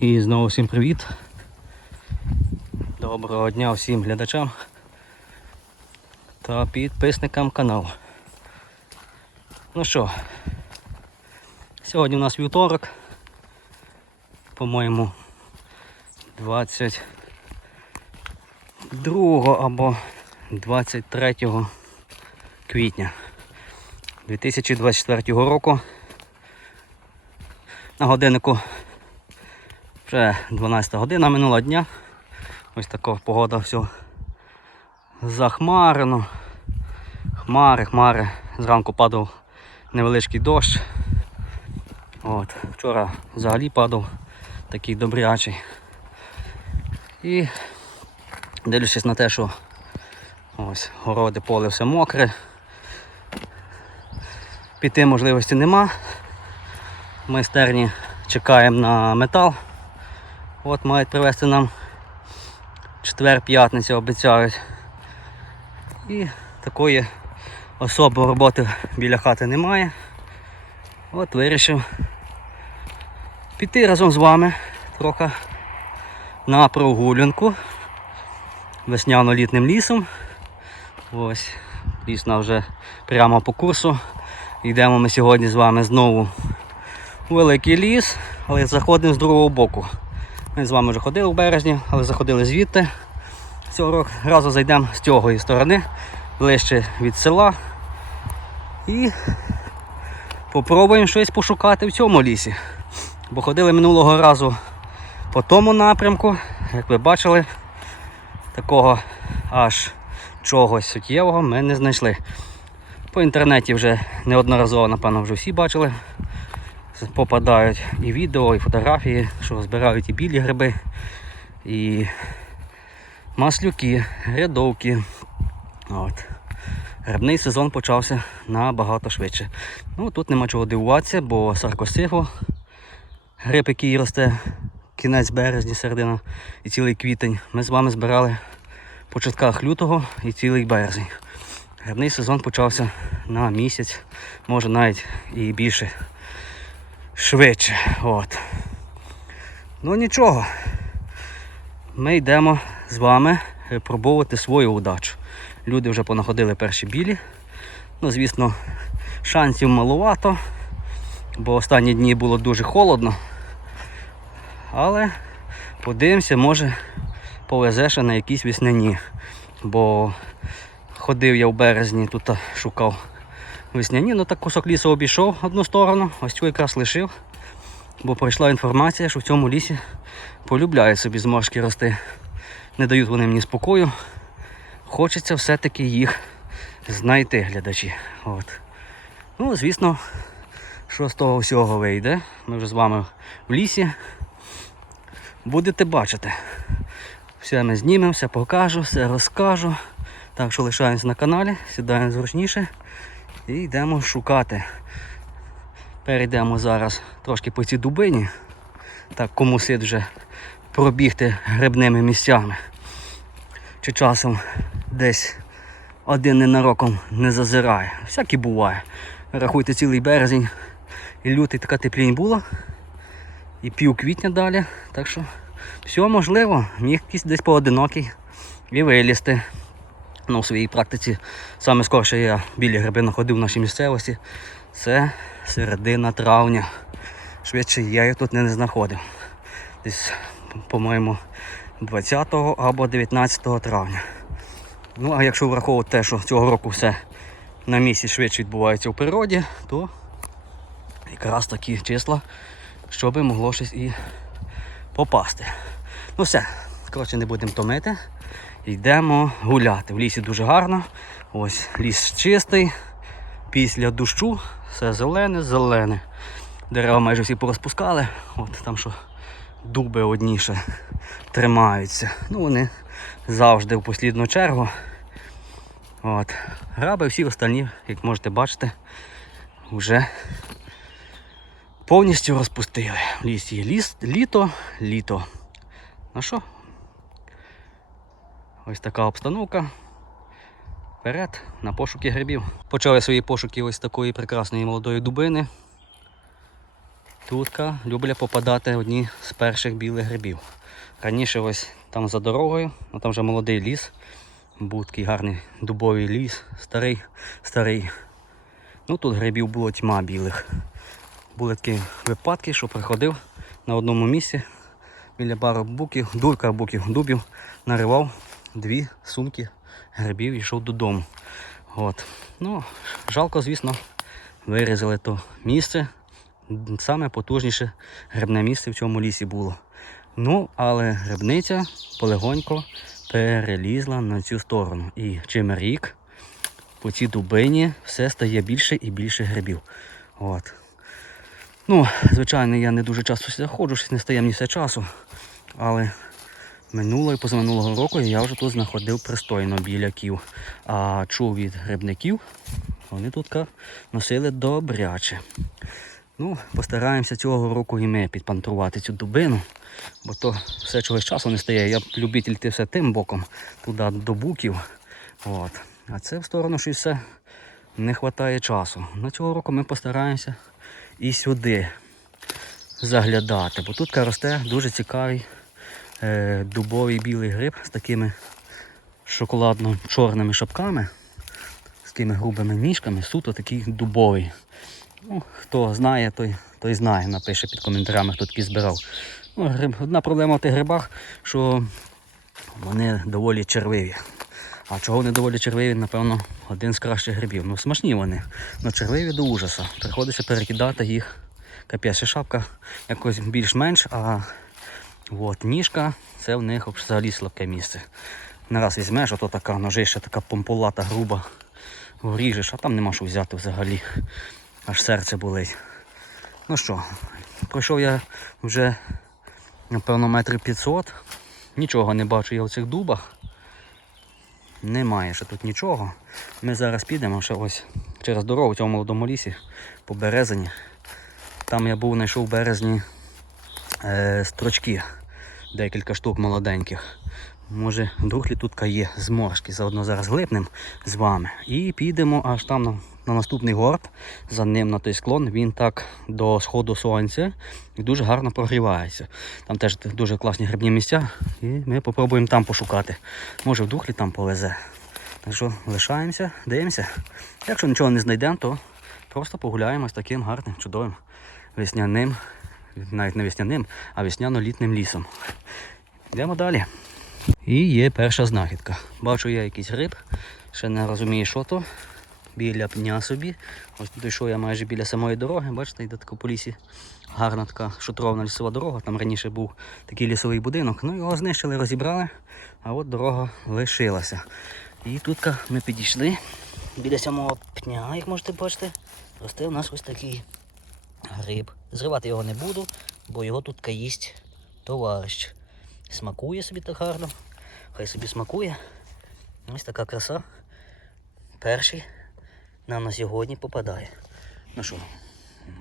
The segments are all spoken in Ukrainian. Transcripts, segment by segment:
І знову всім привіт. Доброго дня всім глядачам та підписникам каналу. Ну що, сьогодні у нас вівторок, по-моєму, 22 або 23 квітня 2024 року. На годиннику вже 12 година минула дня. Ось така погода все захмарено. Хмари, хмари. Зранку падав невеличкий дощ. От. Вчора взагалі падав такий добрячий. І дивлячись на те, що ось городи, поле все мокре. Піти можливості нема. Майстерні чекаємо на метал. От мають привезти нам четвер-п'ятницю обіцяють. І такої особи роботи біля хати немає. От вирішив піти разом з вами трохи на прогулянку весняно-літним лісом. Ось, ліс нам вже прямо по курсу. Йдемо ми сьогодні з вами знову у великий ліс, але заходимо з другого боку. Ми з вами вже ходили в березні, але заходили звідти. Цього року разу зайдемо з цього сторони, ближче від села. І попробуємо щось пошукати в цьому лісі. Бо ходили минулого разу по тому напрямку, як ви бачили, такого аж чогось суттєвого ми не знайшли. По інтернеті вже неодноразово, напевно, вже всі бачили. Попадають і відео, і фотографії, що збирають і білі гриби, і маслюки, рядовки. От. Грибний сезон почався набагато швидше. Ну, Тут нема чого дивуватися, бо саркосихо, гриб, який росте кінець березня, середина і цілий квітень, ми з вами збирали в початках лютого і цілий березень. Грибний сезон почався на місяць, може навіть і більше швидше. От. Ну нічого. Ми йдемо з вами пробувати свою удачу. Люди вже понаходили перші білі. Ну, звісно, шансів маловато, бо останні дні було дуже холодно. Але подивимося, може повезе ще на якісь весняні. Бо ходив я в березні, тут шукав весняні, ну так кусок лісу обійшов одну сторону, ось цю якраз лишив. Бо прийшла інформація, що в цьому лісі полюбляють собі зморшки рости. Не дають вони мені спокою. Хочеться все-таки їх знайти, глядачі. От. Ну, звісно, що з того всього вийде. Ми вже з вами в лісі. Будете бачити. Все ми знімемо, все покажу, все розкажу. Так що лишаємось на каналі, сідаємо зручніше і йдемо шукати. Перейдемо зараз трошки по цій дубині. Так, кому сид вже пробігти грибними місцями. Чи часом десь один ненароком не зазирає. Всяке буває. Рахуйте цілий березень і лютий така теплінь була. І пів квітня далі. Так що все можливо, міг якийсь десь поодинокий і вилізти. Ну, у своїй практиці саме скорше я білі гриби знаходив в нашій місцевості. Це середина травня. Швидше я їх тут не знаходив. Десь, по-моєму, 20 або 19 травня. Ну, а якщо враховувати те, що цього року все на місяць швидше відбувається в природі, то якраз такі числа, щоб могло щось і попасти. Ну все, коротше, не будемо томити. Йдемо гуляти. В лісі дуже гарно. Ось ліс чистий. Після дощу все зелене, зелене. Дерева майже всі порозпускали. От там що дуби одні ще тримаються. Ну вони завжди в послідну чергу. От. Граби всі останні, як можете бачити, вже повністю розпустили. В лісі є ліс, літо, літо. Ну що? Ось така обстановка. Вперед на пошуки грибів. Почали свої пошуки ось такої прекрасної молодої дубини. Тутка люблять попадати одні з перших білих грибів. Раніше ось там за дорогою, ну там вже молодий ліс. Був такий гарний дубовий ліс, старий, старий. Ну тут грибів було тьма білих. Були такі випадки, що приходив на одному місці біля пару буків, дурка буків, дубів, наривав дві сумки грибів йшов додому. От. Ну, жалко, звісно, вирізали то місце. Саме потужніше грибне місце в цьому лісі було. Ну, але грибниця полегонько перелізла на цю сторону. І чим рік по цій дубині все стає більше і більше грибів. От. Ну, звичайно, я не дуже часто сюди ходжу, щось не стає мені все часу. Але минулого і позаминулого року я вже тут знаходив пристойно біляків. А чув від грибників, вони тут носили добряче. Ну, постараємося цього року і ми підпантрувати цю дубину, бо то все чогось часу не стає. Я любитель йти все тим боком, туди до буків. От. А це в сторону що й все не вистачає часу. На цього року ми постараємося і сюди заглядати, бо тут росте дуже цікавий дубовий білий гриб з такими шоколадно-чорними шапками, з такими грубими ніжками, суто такий дубовий. Ну, хто знає, той, той знає, напише під коментарями, хто такий збирав. Ну, гриб, одна проблема в тих грибах, що вони доволі червиві. А чого вони доволі червиві, напевно, один з кращих грибів. Ну, смачні вони, але червиві до ужасу. Приходиться перекидати їх. Капець, шапка якось більш-менш, а от, ніжка це в них взагалі слабке місце. Не раз візьмеш, ото така ножище, така помполата, груба, вріжеш, а там нема що взяти взагалі. Аж серце болить. Ну що, пройшов я вже, напевно, метрів 500. Нічого не бачу я в цих дубах. Немає ще тут нічого. Ми зараз підемо ще ось через дорогу в цьому молодому лісі по березині. Там я був знайшов березні е, строчки, декілька штук молоденьких. Може, вдруг тут є зморшки. Заодно зараз глипнемо з вами. І підемо аж там на, на наступний горб, за ним на той склон. Він так до сходу сонця і дуже гарно прогрівається. Там теж дуже класні грибні місця. І ми спробуємо там пошукати. Може вдруг лі там повезе. Так що лишаємося, дивимося. Якщо нічого не знайдемо, то просто погуляємо з таким гарним, чудовим весняним, навіть не весняним, а весняно-літнім лісом. Йдемо далі. І є перша знахідка. Бачу я якийсь гриб, ще не розумію, що то. Біля пня собі. Ось дійшов я майже біля самої дороги, бачите, йде така по лісі. Гарна така шутровна лісова дорога. Там раніше був такий лісовий будинок. Ну його знищили, розібрали, а от дорога лишилася. І тут ми підійшли біля самого пня, як можете бачити, росте у нас ось такий гриб. Зривати його не буду, бо його тут їсть товариш. Смакує собі так гарно. Хай собі смакує. Ось така краса. Перший нам на сьогодні попадає. Ну що,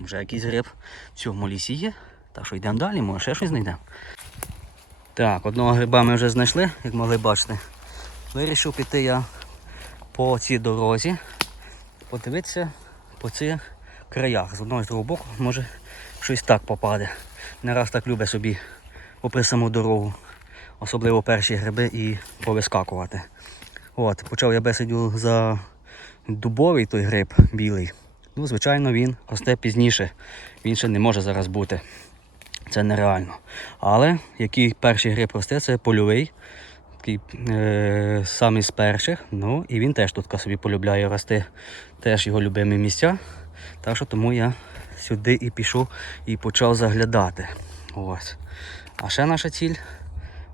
вже якийсь гриб в цьому лісі є. Так що йдемо далі, може ще щось знайдемо. Так, одного гриба ми вже знайшли, як могли бачити. Вирішив піти я по цій дорозі, подивитися по цих краях. З одного і з другого боку, може щось так попаде. Не раз так любить собі попри саму дорогу, особливо перші гриби і повискакувати. От, Почав я бесіду за дубовий той гриб білий. Ну, звичайно, він росте пізніше. Він ще не може зараз бути. Це нереально. Але який перший гриб росте, це польовий. Такий е, самий з перших. Ну і він теж тут собі полюбляє рости. Теж його любимі місця. Так що тому я сюди і пішов і почав заглядати. Ось. А ще наша ціль.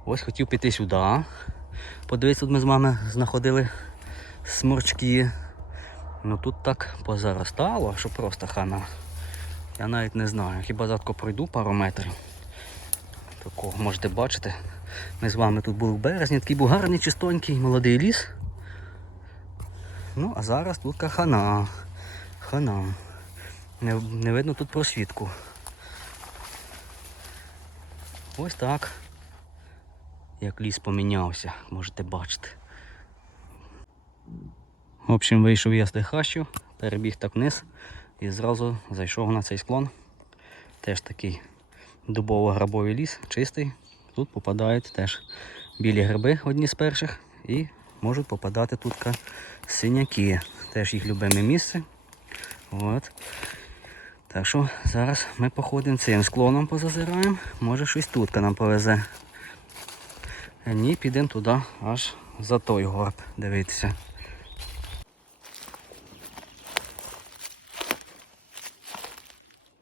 Ось хотів піти сюди. Подивись, тут ми з вами знаходили сморчки. Ну тут так позаростало, що просто хана. Я навіть не знаю. Хіба завтра пройду пару метрів. Такого можете бачити. Ми з вами тут були в березні, такий був гарний, чистонький, молодий ліс. Ну, а зараз тут хана. Хана. Не, не видно тут просвітку. Ось так. Як ліс помінявся, можете бачити. В общем, вийшов я з хащів, перебіг так вниз і зразу зайшов на цей склон. Теж такий дубово-грабовий ліс, чистий. Тут попадають теж білі гриби, одні з перших, і можуть попадати тут синяки. Теж їх любиме місце. От. Так що зараз ми походимо цим склоном позазираємо. Може щось тут нам повезе. Ні, підемо туди аж за той горб дивитися.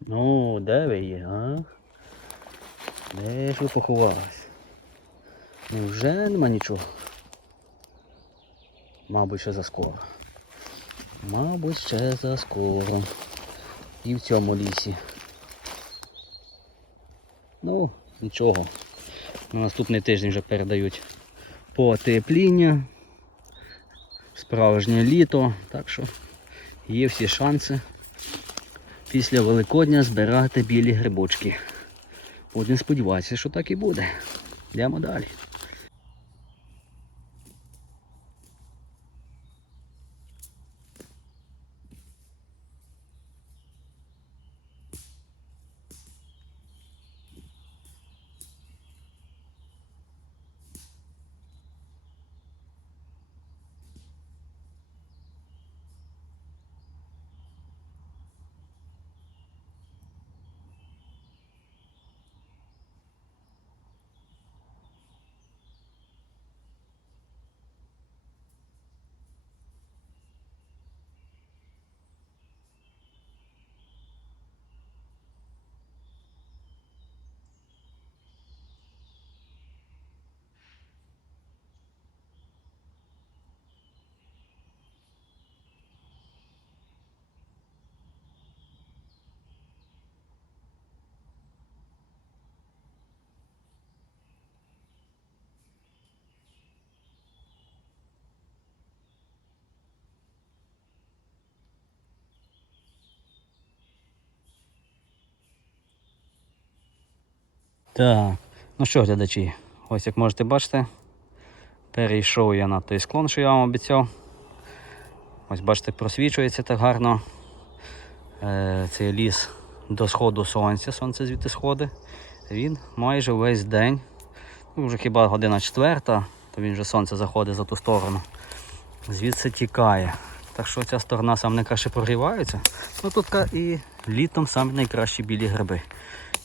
Ну, де ви є, а? Де ж ви поховались? Невже нема нічого? Мабуть, ще заскоро. Мабуть, ще заскоро. І в цьому лісі. Ну, нічого. На наступний тиждень вже передають потепління, справжнє літо, так що є всі шанси після Великодня збирати білі грибочки. Будемо сподіватися, що так і буде. Йдемо далі. Так, ну що, глядачі, ось як можете бачити, перейшов я на той склон, що я вам обіцяв. Ось бачите, просвічується так гарно. Е, цей ліс до сходу сонця, сонце звідти сходить. Він майже весь день, ну вже хіба година четверта, то він вже сонце заходить за ту сторону. Звідси тікає. Так що ця сторона саме найкраще прогрівається. Ну тут і літом самі найкращі білі гриби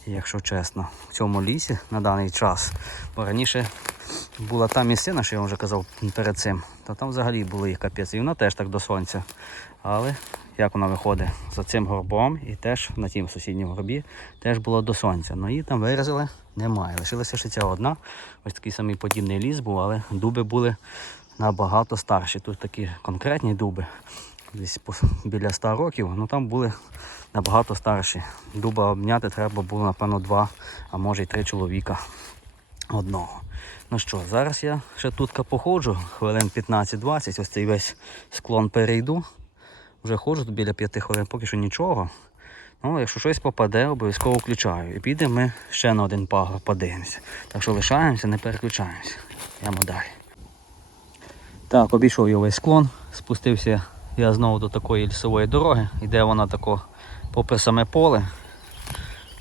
якщо чесно, в цьому лісі на даний час. Бо раніше була та місцина, що я вам вже казав перед цим, то там взагалі були їх капець. І вона теж так до сонця. Але як вона виходить за цим горбом і теж на тім сусідньому горбі теж було до сонця. Ну її там виразили, немає. Лишилася ще ця одна. Ось такий самий подібний ліс був, але дуби були набагато старші. Тут такі конкретні дуби. Десь біля 100 років, ну там були набагато старші. Дуба обняти треба було, напевно, два, а може й три чоловіка одного. Ну що, зараз я ще тут походжу, хвилин 15-20, ось цей весь склон перейду. Вже ходжу біля 5 хвилин, поки що нічого. Ну, якщо щось попаде, обов'язково включаю. І підемо ми ще на один пагорб подивимося. Так що лишаємося, не переключаємося. Йдемо далі. Так, обійшов я весь склон, спустився я знову до такої лісової дороги, іде вона тако попри саме поле.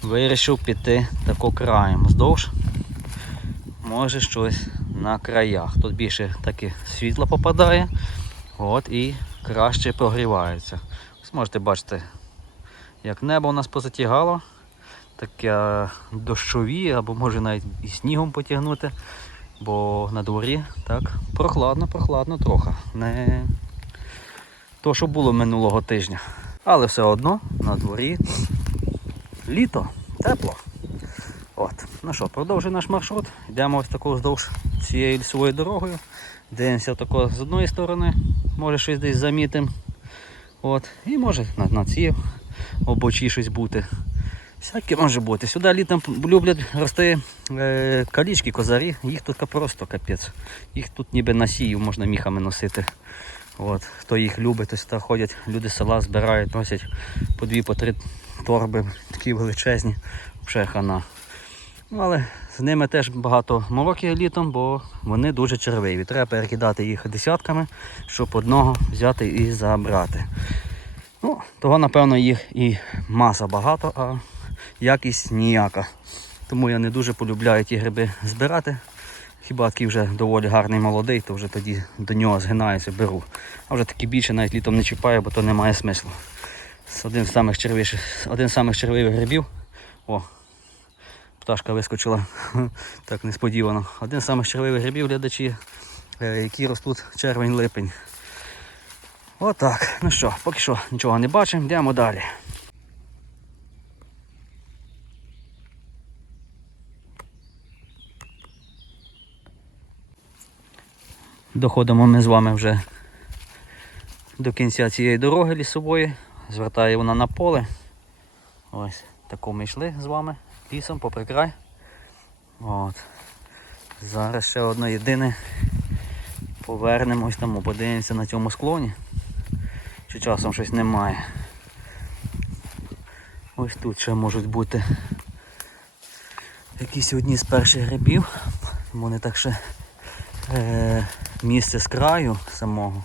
Вирішив піти тако краєм вздовж. Може щось на краях. Тут більше таке світло попадає. От і краще прогрівається. Ось можете бачити, як небо у нас позатягало. Таке дощові, або може навіть і снігом потягнути. Бо на дворі так прохладно, прохладно трохи. Не то, що було минулого тижня. Але все одно на дворі літо, тепло. От. Ну що, продовжуємо наш маршрут. Йдемо ось тако вздовж цією лісовою дорогою. Дивимося тако з одної сторони, може щось десь замітимо. От. І може на, на цій обочі щось бути. Всяке може бути. Сюди літом люблять рости е, калічки, козарі, їх тут просто капець. Їх тут ніби насію можна міхами носити. От, хто їх любить, то сюди ходять, люди з села збирають, носять по дві, по три торби, такі величезні, вже хана. Ну, але з ними теж багато мороки літом, бо вони дуже червиві. Треба перекидати їх десятками, щоб одного взяти і забрати. Ну, того, напевно, їх і маса багато, а якість ніяка. Тому я не дуже полюбляю ті гриби збирати. Хіба такий вже доволі гарний молодий, то вже тоді до нього згинаюся, беру. А вже такі більше навіть літом не чіпаю, бо то не має смислу. Один з самих червіших, один з самих червивих грибів. О, пташка вискочила так несподівано. Один з самих червивих грибів глядачі, е, які ростуть червень-липень. Отак. Ну що, поки що нічого не бачимо, йдемо далі. Доходимо ми з вами вже до кінця цієї дороги лісової. Звертає вона на поле. Ось тако ми йшли з вами лісом попри край. От. Зараз ще одне єдине. Повернемось там, подивимося на цьому склоні. Чи часом щось немає. Ось тут ще можуть бути якісь одні з перших грибів. Вони так ще е, місце з краю самого.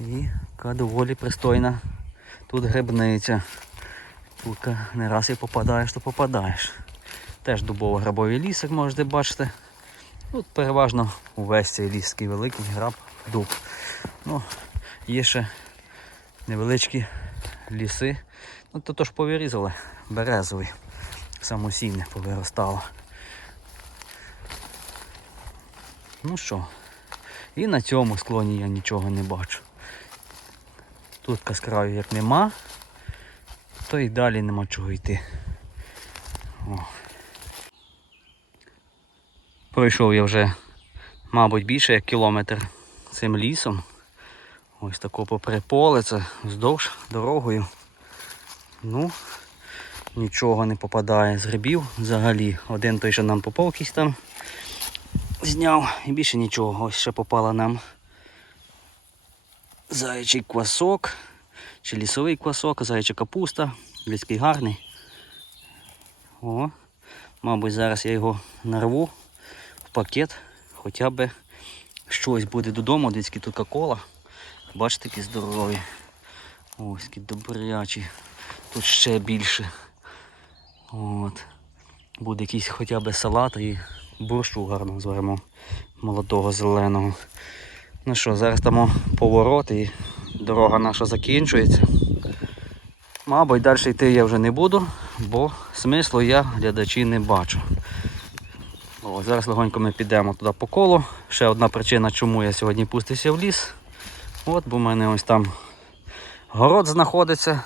І така доволі пристойна тут грибниця. Тут не раз і попадаєш, то попадаєш. Теж дубово-грабовий ліс, як можете бачити. Тут переважно увесь цей ліс такий великий граб, дуб. Ну, є ще невеличкі ліси. Ну то, ж повирізали, березовий, самосійне повиростало. Ну що, і на цьому склоні я нічого не бачу. Тут з краю як нема, то і далі нема чого йти. О. Пройшов я вже, мабуть, більше як кілометр цим лісом. Ось тако попри поле, це вздовж дорогою. Ну, нічого не попадає з грибів взагалі. Один той, що нам попав якийсь там зняв і більше нічого. Ось ще попала нам заячий квасок, чи лісовий квасок, заяча капуста, людський гарний. О, мабуть, зараз я його нарву в пакет, хоча б щось буде додому, десь тут кола. Бачите, які здорові. Ось які добрячі. Тут ще більше. От. Буде якийсь хоча б салат і борщу гарно зваримо молодого зеленого. Ну що, зараз там поворот і дорога наша закінчується. Мабуть, далі йти я вже не буду, бо смислу я глядачі не бачу. О, зараз легонько ми підемо туди по колу. Ще одна причина, чому я сьогодні пустився в ліс. От, бо в мене ось там город знаходиться,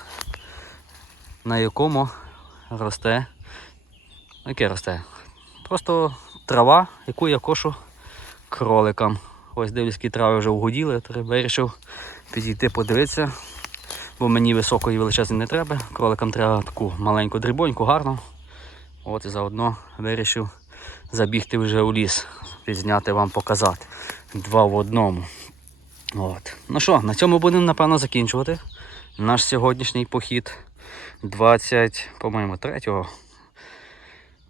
на якому росте. ну, Яке росте? Просто трава, яку я кошу кроликам. Ось дивлюсь, які трави вже угоділи, вирішив підійти подивитися, бо мені високої величезної не треба. Кроликам треба таку маленьку дрібоньку, гарну. От і заодно вирішив забігти вже у ліс, підзняти вам показати. Два в одному. От. Ну що, на цьому будемо напевно закінчувати наш сьогоднішній похід 20, по-моєму, 3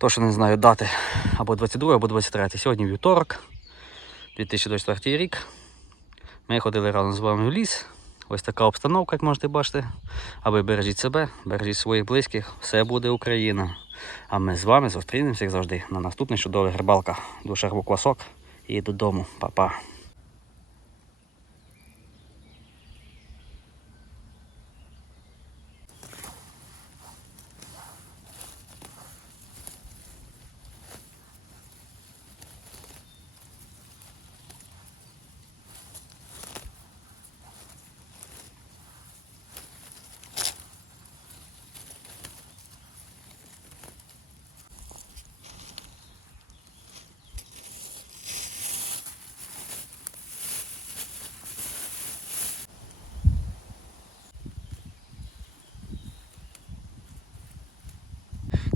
Точно не знаю дати або 22, або 23. Сьогодні вівторок, 2024 рік. Ми ходили разом з вами в ліс. Ось така обстановка, як можете бачити. А ви бережіть себе, бережіть своїх близьких. Все буде Україна. А ми з вами зустрінемося, як завжди, на наступний чудовий грибалка. Душа квасок і додому. Па-па.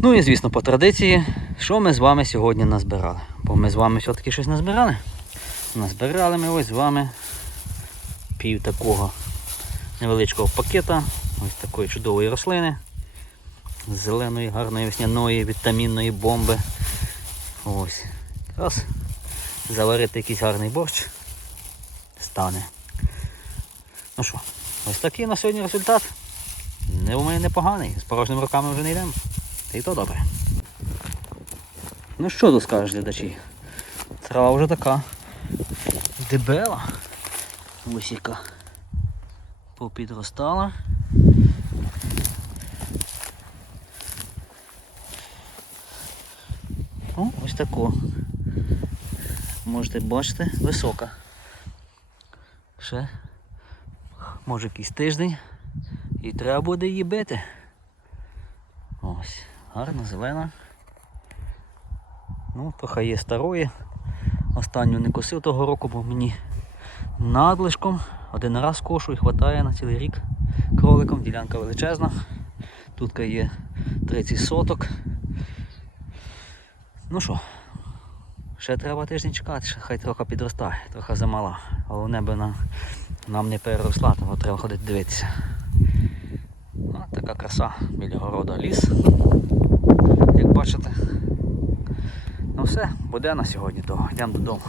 Ну і звісно, по традиції, що ми з вами сьогодні назбирали? Бо ми з вами все-таки щось назбирали. Назбирали ми ось з вами пів такого невеличкого пакета, ось такої чудової рослини, зеленої, гарної весняної вітамінної бомби. Ось. Раз. Заварити якийсь гарний борщ стане. Ну що, ось такий на сьогодні результат. Не у мене непоганий, з порожніми руками вже не йдемо. Та й то добре. Ну що тут скажеш, глядачі? Трава вже така. Дебела. Ось яка. Попідростала. О, ось тако. Можете бачити, висока. Ще може якийсь тиждень і треба буде її бити. Ось, гарна, зелена. Ну, трохи є старої. Останню не косив того року, бо мені надлишком один раз кошу і вистачає на цілий рік кроликом. Ділянка величезна. Тут є 30 соток. Ну що, ще треба тиждень чекати, хай трохи підростає, трохи замала. Головне би нам, нам не переросла, тому треба ходити дивитися. Ну, така краса біля города ліс. Бачите. Ну все, буде на сьогодні, то йдемо додому.